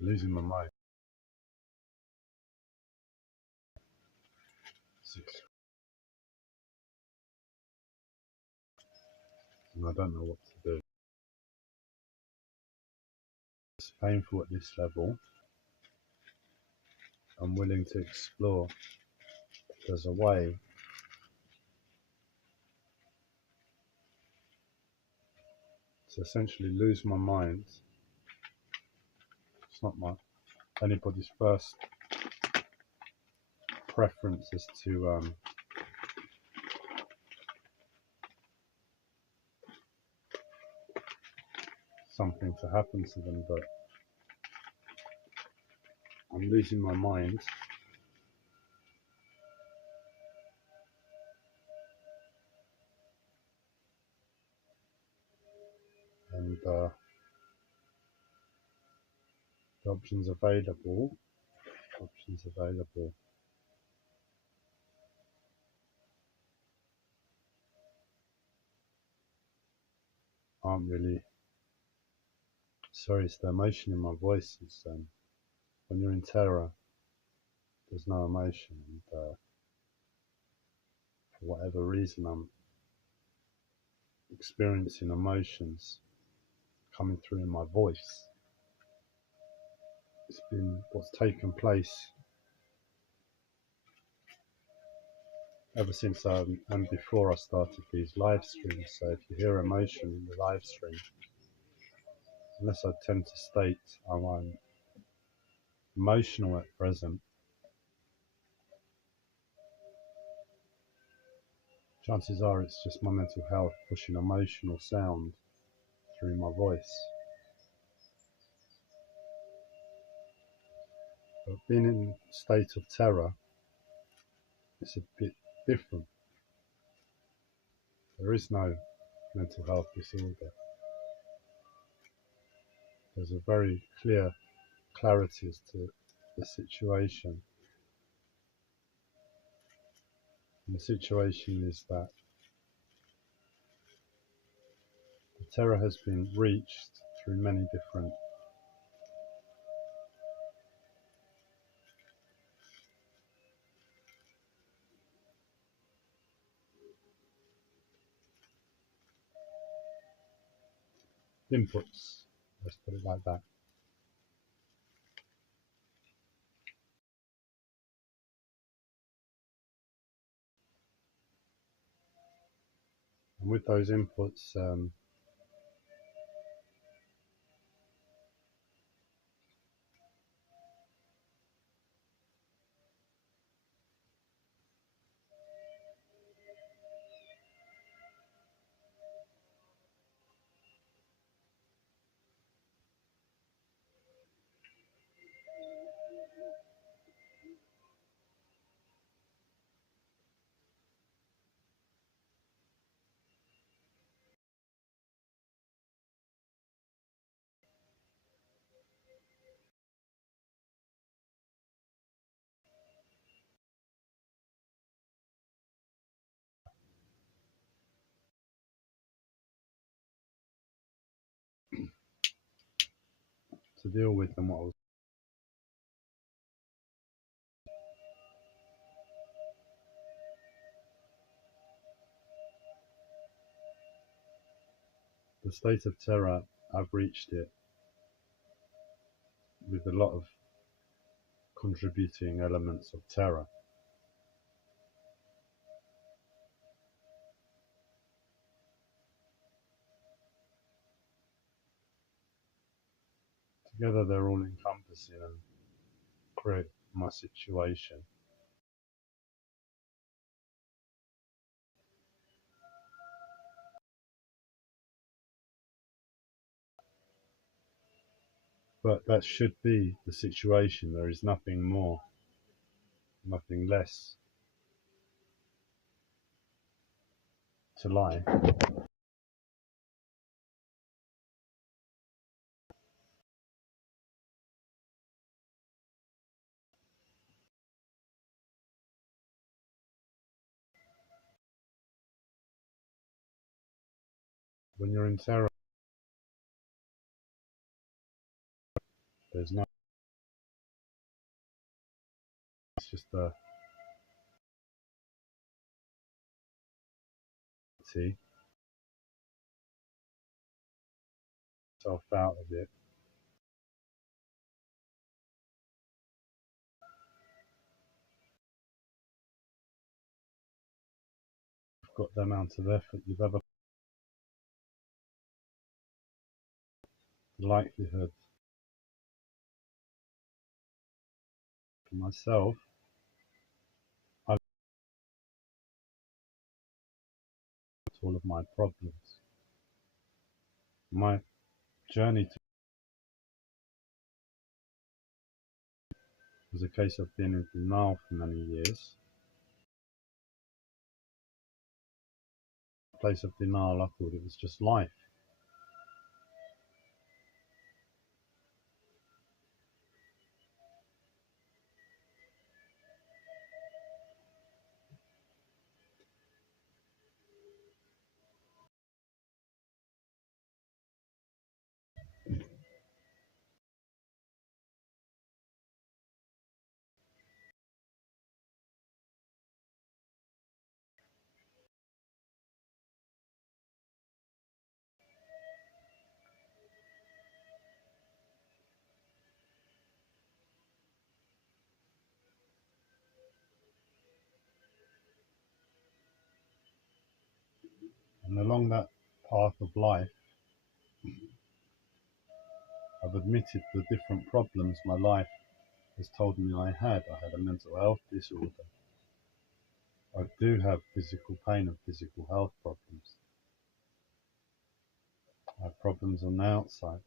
losing my mind. And I don't know what to do. It's painful at this level. I'm willing to explore. There's a way to essentially lose my mind. It's not anybody's first preference is to something to happen to them, but I'm losing my mind. And the options available aren't really, sorry, it's the emotion in my voice. It's when you're in terror, there's no emotion, and for whatever reason I'm experiencing emotions coming through in my voice. It's been what's taken place ever since and before I started these live streams. So if you hear emotion in the live stream, unless I tend to state I'm emotional at present, chances are it's just my mental health pushing emotional sound through my voice. But being in a state of terror, it's a bit different. There is no mental health disorder. There's a very clear clarity as to the situation. And the situation is that the terror has been reached through many different inputs, let's put it like that. And with those inputs, to deal with them, the state of terror, I've reached it with a lot of contributing elements of terror. Together they're all encompassing and create my situation. But that should be the situation. There is nothing more, nothing less to life. When you're in terror, there's no it's just a self out of it. You've got the amount of effort you've ever, the likelihood for myself, I've got all of my problems. My journey to was a case of being in denial for many years. A place of denial, I thought it was just life. And along that path of life, I've admitted the different problems my life has told me I had. I had a mental health disorder. I do have physical pain and physical health problems. I have problems on the outside.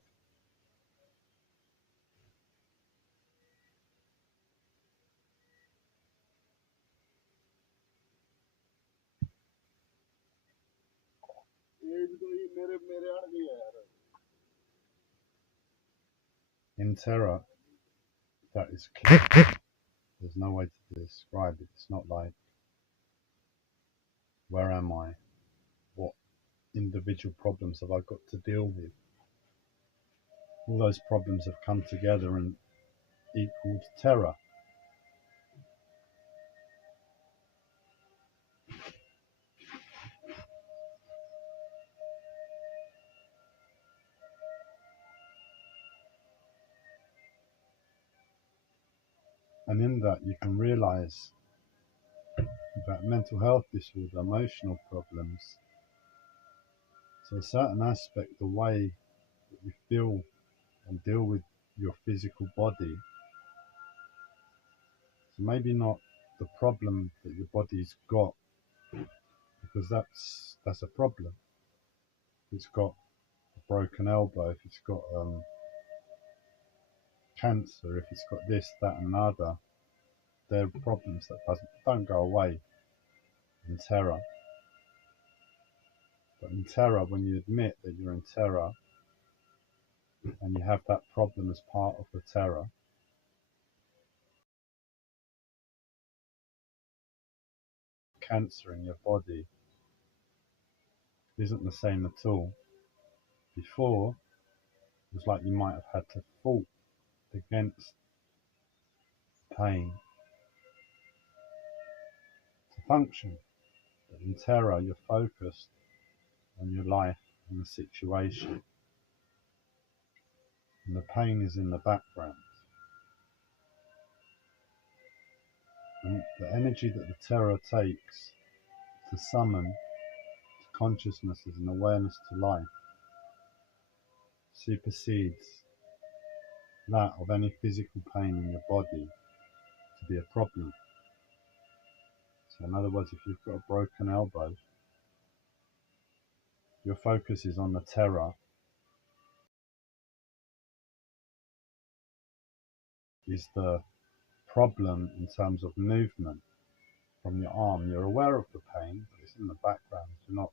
In terror, that is clear. There's no way to describe it. It's not like, where am I? What individual problems have I got to deal with? All those problems have come together and equaled terror. And in that, you can realize that mental health disorder, emotional problems, so a certain aspect, the way that you feel and deal with your physical body, so maybe not the problem that your body's got, because that's a problem. If it's got a broken elbow, if it's got cancer, if it's got this, that, and another, they're problems that don't go away in terror. But in terror, when you admit that you're in terror and you have that problem as part of the terror, cancer in your body isn't the same at all. Before, it was like you might have had to fight against pain to function. But in terror, you're focused on your life and the situation, and the pain is in the background. And the energy that the terror takes to summon to consciousness as an awareness to life supersedes that of any physical pain in your body to be a problem. So in other words, if you've got a broken elbow, your focus is on the terror, is the problem in terms of movement from your arm. You're aware of the pain, but it's in the background. You're not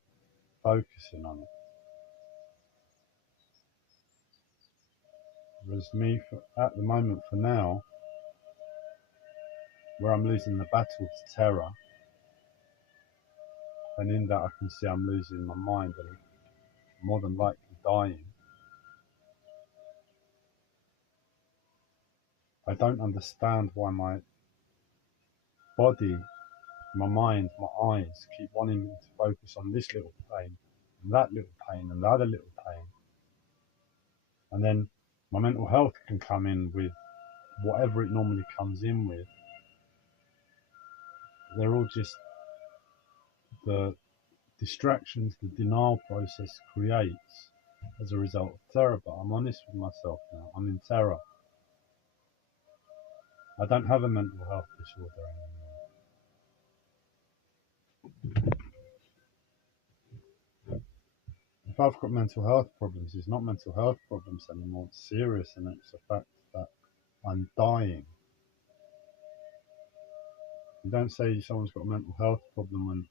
focusing on it. Whereas me, at the moment, for now, where I'm losing the battle to terror, and in that I can see I'm losing my mind and more than likely dying. I don't understand why my body, my mind, my eyes keep wanting me to focus on this little pain, and that little pain, and the other little pain. And then my mental health can come in with whatever it normally comes in with. They're all just the distractions the denial process creates as a result of terror. But I'm honest with myself now. I'm in terror. I don't have a mental health disorder anymore. If I've got mental health problems, it's not mental health problems anymore. It's serious, and it's the fact that I'm dying. You don't say someone's got a mental health problem when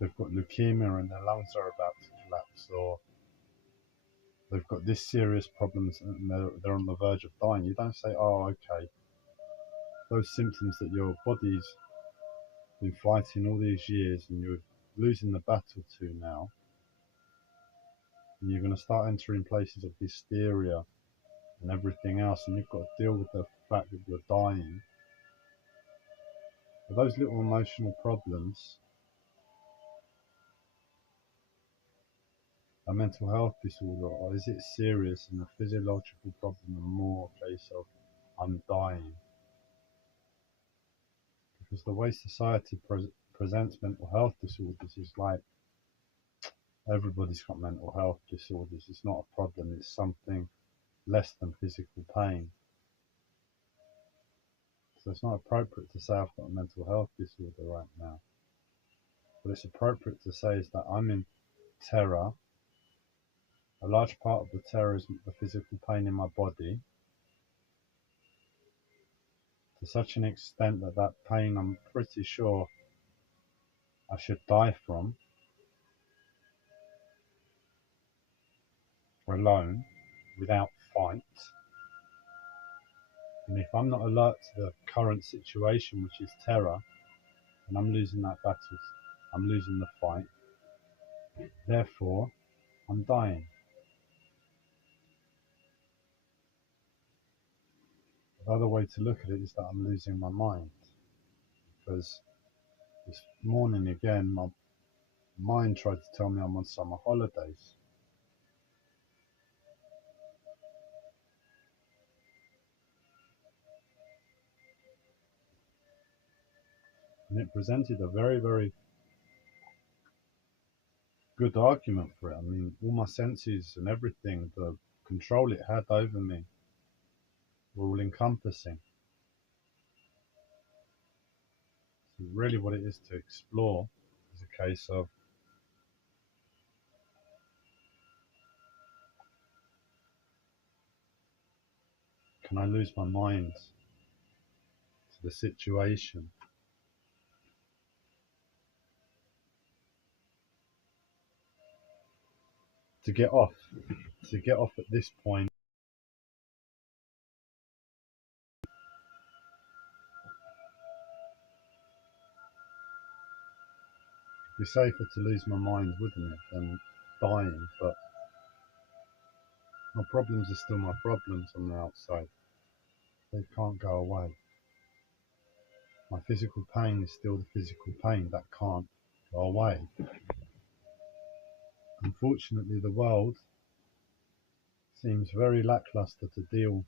they've got leukemia and their lungs are about to collapse, or they've got this serious problems and they're on the verge of dying. You don't say, oh, okay, those symptoms that your body's been fighting all these years and you're losing the battle to now, and you're going to start entering places of hysteria and everything else, and you've got to deal with the fact that you're dying. Are those little emotional problems a mental health disorder, or is it serious and a physiological problem and more a case of I'm dying? Because the way society presents mental health disorders is like everybody's got mental health disorders. It's not a problem, it's something less than physical pain. So it's not appropriate to say I've got a mental health disorder right now. What it's appropriate to say is that I'm in terror. A large part of the terror is the physical pain in my body, to such an extent that that pain I'm pretty sure I should die from, alone, without fight. And if I'm not alert to the current situation, which is terror, and I'm losing that battle, I'm losing the fight, therefore I'm dying. The other way to look at it is that I'm losing my mind, because this morning again my mind tried to tell me I'm on summer holidays. And it presented a very, very good argument for it. I mean, all my senses and everything, the control it had over me, were all encompassing. So really what it is to explore is a case of can I lose my mind to the situation? To get off at this point, it'd be safer to lose my mind, wouldn't it, than dying, but my problems are still my problems on the outside. They can't go away. My physical pain is still the physical pain that can't go away. Unfortunately, the world seems very lackluster to deal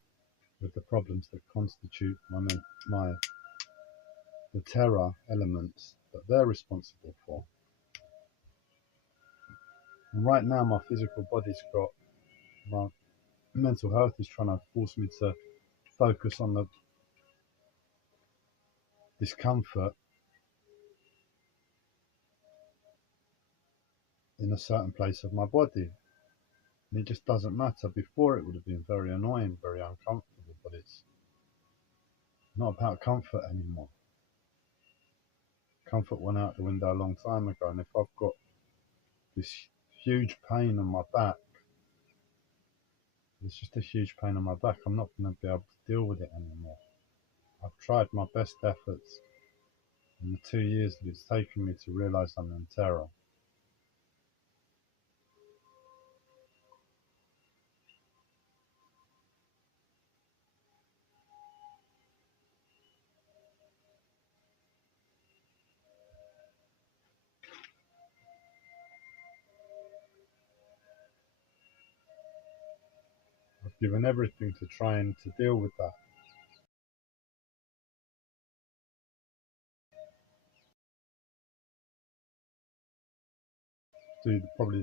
with the problems that constitute the terror elements that they're responsible for. And right now, my physical body's got, my mental health is trying to force me to focus on the discomfort in a certain place of my body. And it just doesn't matter. Before it would have been very annoying, very uncomfortable, but it's not about comfort anymore. Comfort went out the window a long time ago, and if I've got this huge pain on my back, it's just a huge pain on my back, I'm not going to be able to deal with it anymore. I've tried my best efforts in the 2 years that it's taken me to realise I'm in terror. given everything to trying to deal with that. Do probably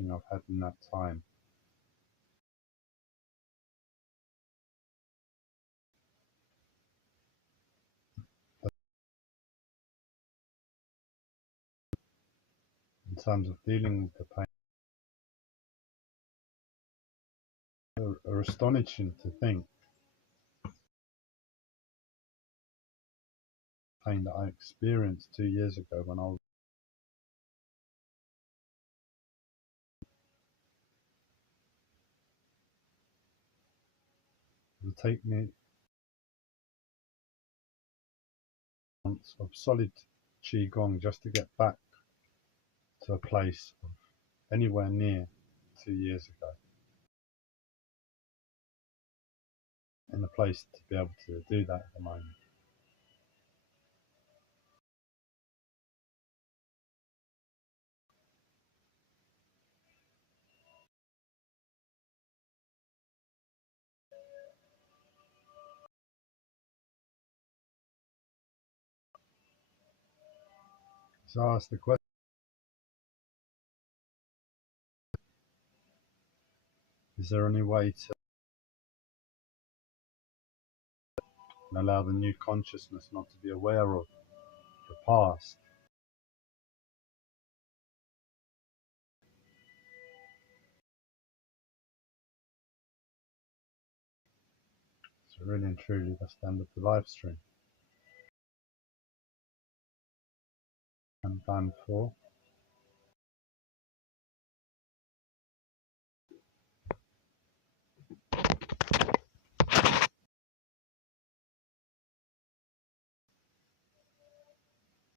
thing I've had in that time. In terms of dealing with the pain, are astonishing to think pain that I experienced 2 years ago when I was it would take me months of solid qigong just to get back to a place of anywhere near 2 years ago, in a place to be able to do that at the moment. So I asked the question, is there any way to allow the new consciousness not to be aware of the past? So really and truly, that's the end of the live stream. I'm done for.